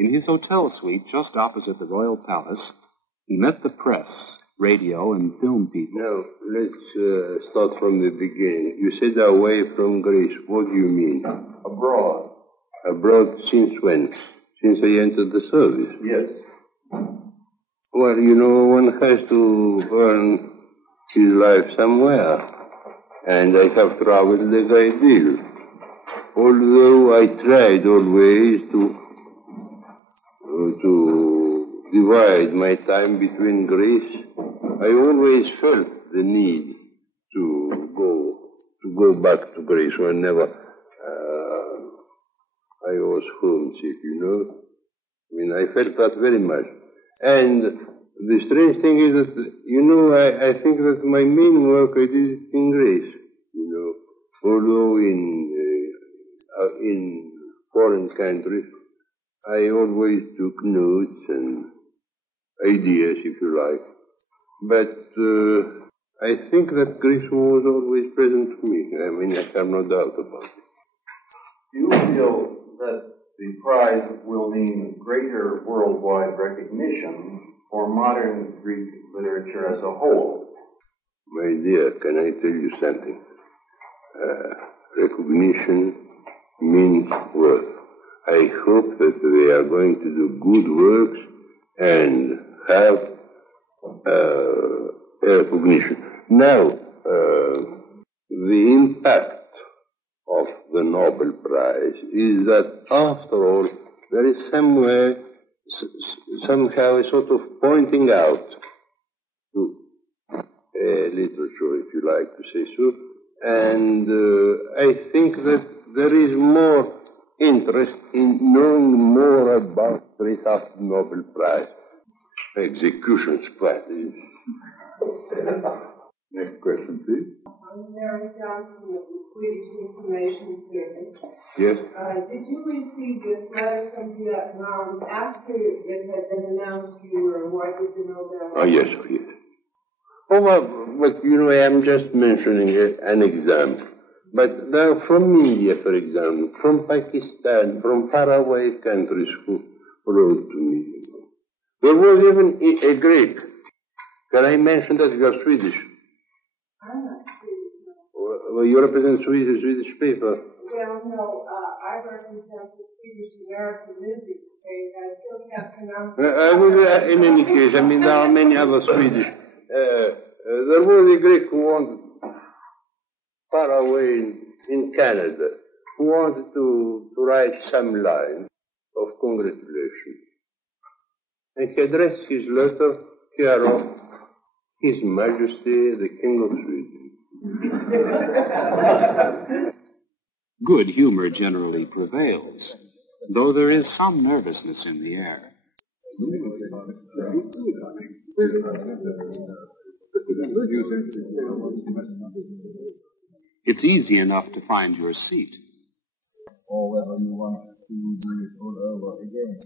In his hotel suite just opposite the Royal Palace, he met the press, radio, and film people. Now, let's start from the beginning. You said away from Greece. What do you mean? Abroad. Abroad since when? Since I entered the service? Yes. Well, you know, one has to earn his life somewhere. And I have traveled a great deal. Although I tried always to divide my time between Greece, I always felt the need to go back to Greece whenever I was homesick, you know. I mean, I felt that very much. And the strange thing is that, you know, I think that my main work I did in Greece, you know, although in foreign countries, I always took notes and ideas, if you like. But I think that Greece was always present to me. I mean, I have no doubt about it. Do you feel that the prize will mean greater worldwide recognition for modern Greek literature as a whole? My dear, can I tell you something? Recognition means worth. I hope that they are going to do good works and have recognition. Now, the impact of the Nobel Prize is that, after all, there is somehow a sort of pointing out to literature, if you like to say so, and I think that there is more interest in knowing more about Greece after the Nobel Prize. Execution strategies. Next question, please. I'm Mary Johnson of the Swedish Information Service. Yes? Did you receive this letter from Vietnam after it had been announced you were awarded the Nobel? Oh, yes, yes. Oh, well, but, you know, I am just mentioning an example. But now from India, for example, from Pakistan, from faraway countries who wrote to me. There was even a Greek. Can I mention that you are Swedish? I'm not Swedish, no. Well, you represent Swedish paper. Well, no, I represent the Swedish American music page. I still can't pronounce it. In any case, I mean, there are many other Swedish. There was a Greek who wanted, far away in Canada, who wanted to write some lines of congratulation. And he addressed his letter here of His Majesty the King of Sweden. Good humor generally prevails, though there is some nervousness in the air. It's easy enough to find your seat. Or whether you want to do it all over again.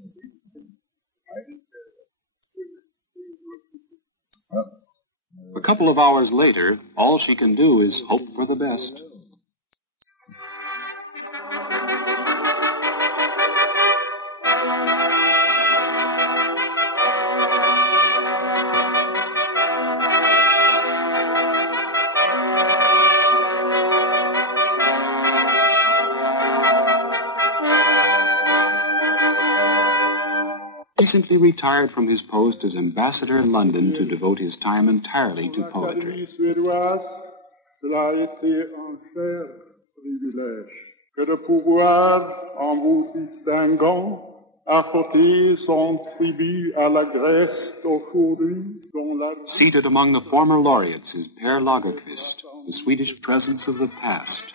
A couple of hours later, all she can do is hope for the best. Recently retired from his post as ambassador in London to devote his time entirely to poetry. Cela a été un cher privilège que de pouvoir, en vous distinguant, apporter son tribut à la Grèce d'aujourd'hui. Seated among the former laureates is Per Lagerkvist, the Swedish presence of the past.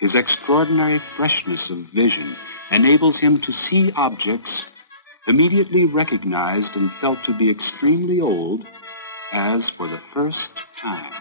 His extraordinary freshness of vision enables him to see objects immediately recognized and felt to be extremely old as for the first time.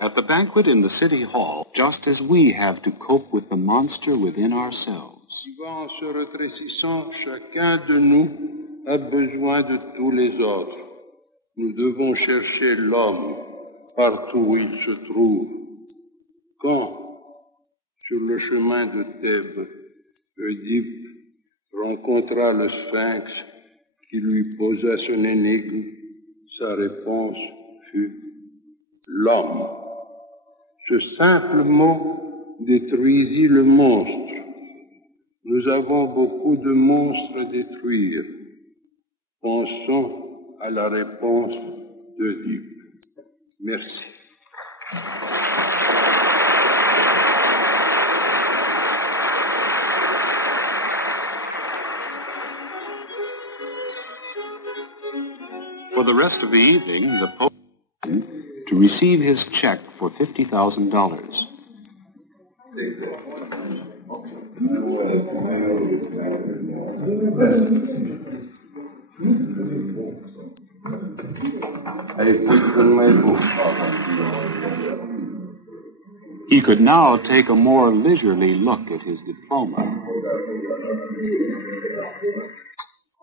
At the banquet in the city hall, just as we have to cope with the monster within ourselves. En se rétrécissant, chacun de nous a besoin de tous les autres. Nous devons chercher l'homme partout où il se trouve. Quand, sur le chemin de Thèbes, Oedipe rencontra le sphinx qui lui posa son énigme, sa réponse fut l'homme. Ce simple mot détruisit le monstre. Nous avons beaucoup de monstres à détruire. Pensons à la réponse d'Oedipe. Merci. For the rest of the evening, the Pope to receive his check for $50,000. I put it in my book. He could now take a more leisurely look at his diploma,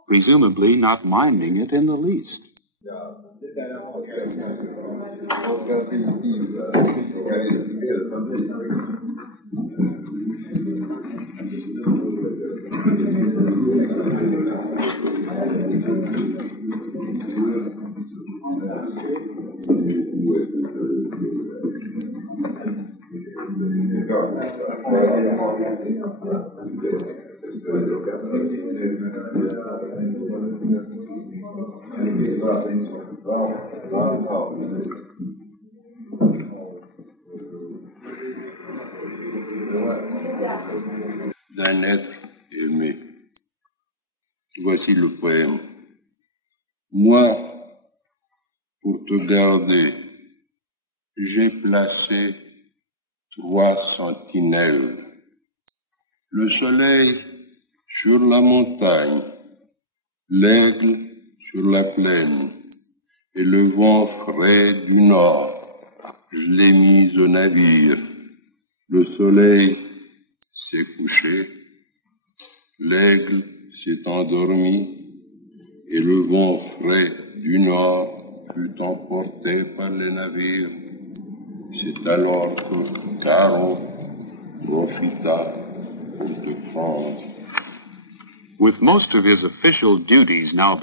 presumably not minding it in the least. D'un être aimé. Voici le poème. Moi, pour te garder, j'ai placé 3 sentinelles. Le soleil sur la montagne, l'aigle sur la plaine, et le vent frais du nord. Je l'ai mis au navire. Le soleil s'est couché, l'aigle s'est endormi, et le vent frais du nord fut emporté par les navires. C'est alors que Caro profita pour te prendre. With most of his official duties now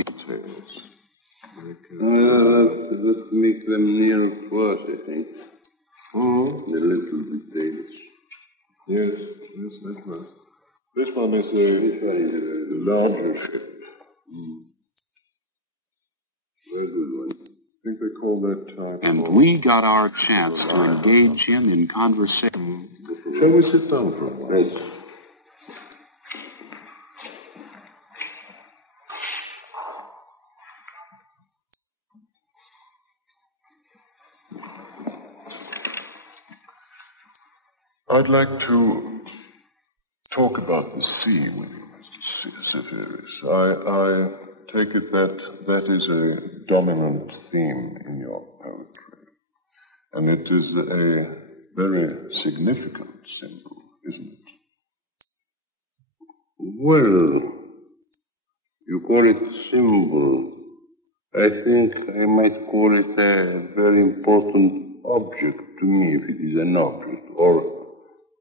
That makes them near to us, I think. Oh, the little details. Yes, that's nice. This one is a larger ship. Very good one. I think they call that type. and we got our chance to engage him in conversation. Shall we sit down for a while? Yes. I'd like to talk about the sea with you, Mr. Seferi's. I take it that is a dominant theme in your poetry. And it is a very significant symbol, isn't it? Well, you call it a symbol. I think I might call it a very important object to me, if it is an object, or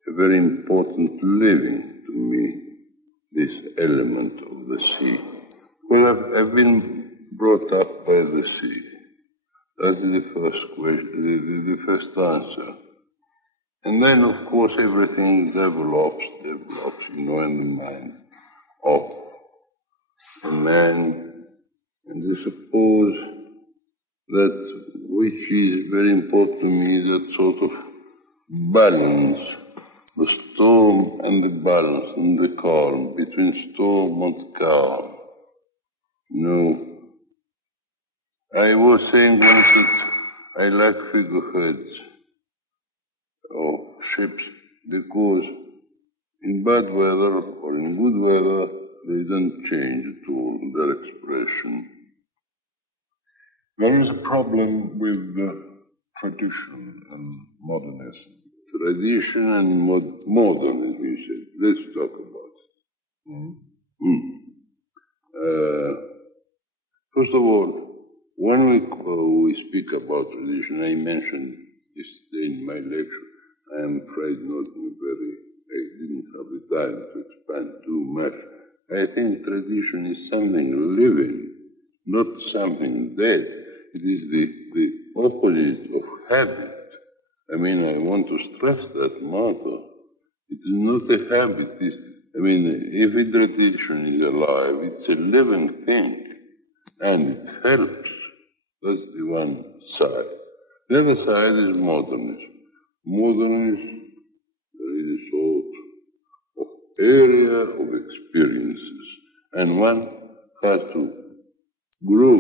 a very important living to me, this element of the sea. Well, I've been brought up by the sea. That's the first question, the first answer. And then, of course, everything develops, in the mind of a man. And I suppose that which is very important to me is that sort of balance, the storm and the balance and the calm, between storm and calm. I was saying once that I like figureheads of ships because in bad weather or in good weather they don't change at all their expression. There is a problem with tradition and modernism. Tradition and modernism, you said. Let's talk about it. First of all, when we speak about tradition, I mentioned this in my lecture. I am afraid I didn't have the time to expand too much. I think tradition is something living, not something dead. It is the opposite of habit. I mean, I want to stress that motto. It is not a habit. If a tradition is alive, it's a living thing, and it helps. That's the one side. The other side is modernism. Modernism is a sort of area of experiences, and one has to grow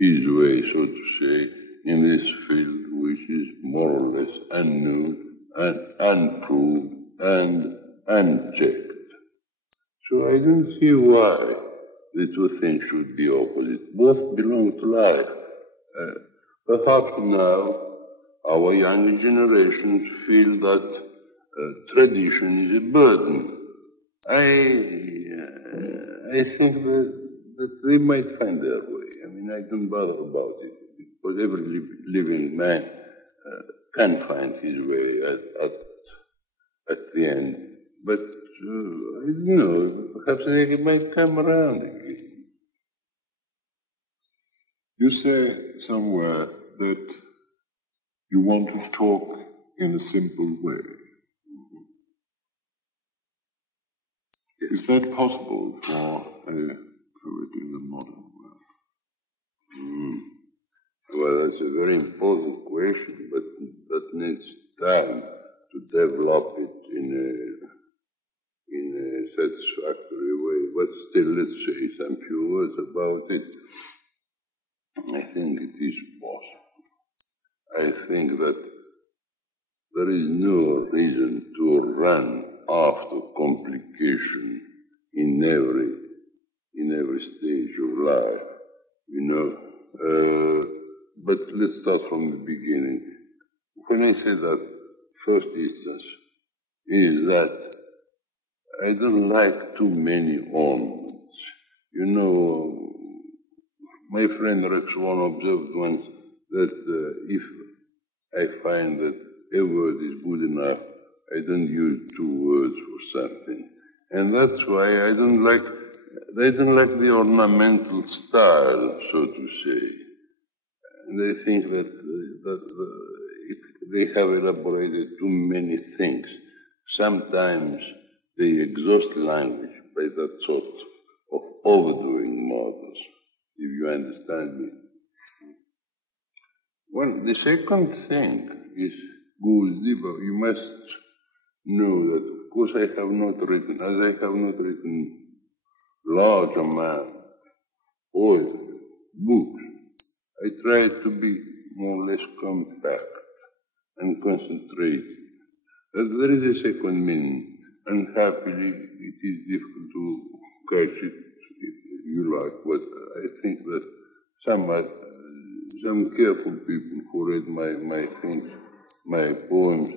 his way, so to say, in this field which is more or less unknown and unproved and unchecked. So I don't see why the two things should be opposite. Both belong to life. Perhaps now our young generations feel that tradition is a burden. I think that they might find their way. I don't bother about it, because every living man can find his way at the end. But I don't know, perhaps they might come around again. You say somewhere that you want to talk in a simple way. Is that possible for a poet in the modern world? Well, that's a very important question, but that needs time to develop it in a satisfactory way. But still, let's say some few words about it. I think it is possible. I think that there is no reason to run after complication in every stage of life, But let's start from the beginning. When I say that, first instance is that I don't like too many ornaments. My friend Rex One observed once that if I find that a word is good enough, I don't use two words for something. And that's why I don't like the ornamental style, so to say. And they think that they have elaborated too many things. Sometimes they exhaust language by that sort of overdoing models, if you understand me. Well, the second thing goes deeper. You must know that, of course, as I have not written large amount of books, I try to be more or less compact and concentrated. But there is a second meaning. Unhappily, it is difficult to catch it if you like, but I think that some careful people who read my poems,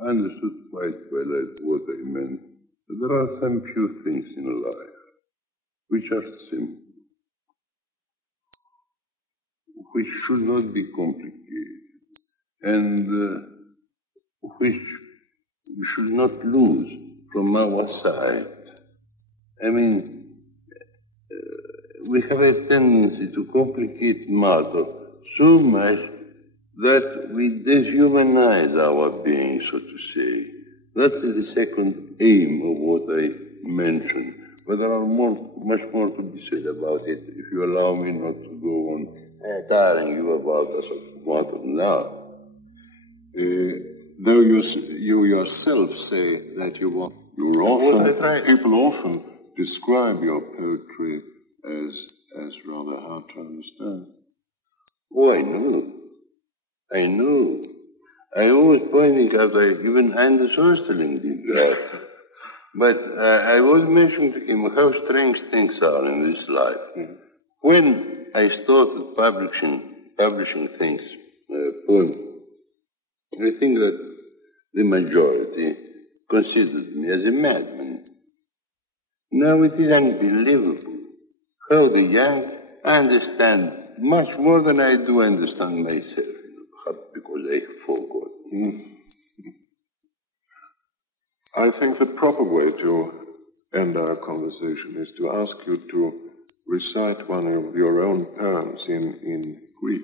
understood quite well what I meant. But there are some few things in life which are simple, which should not be complicated, and which we should not lose from our side. We have a tendency to complicate matter so much that we deshumanize our being, so to say. That is the second aim of what I mentioned. But there are much more to be said about it, if you allow me not to go on tiring you about the matter now. Though you yourself say that people often describe your poetry as rather hard to understand. Oh, I know. I always pointing out that even Anders Osterling did that. But I was mentioning to him how strange things are in this life. When I started publishing things, poems, I think that the majority considered me as a madman. No, it is unbelievable. How the young understand much more than I do understand myself, because I forgot. I think the proper way to end our conversation is to ask you to recite one of your own poems in Greek.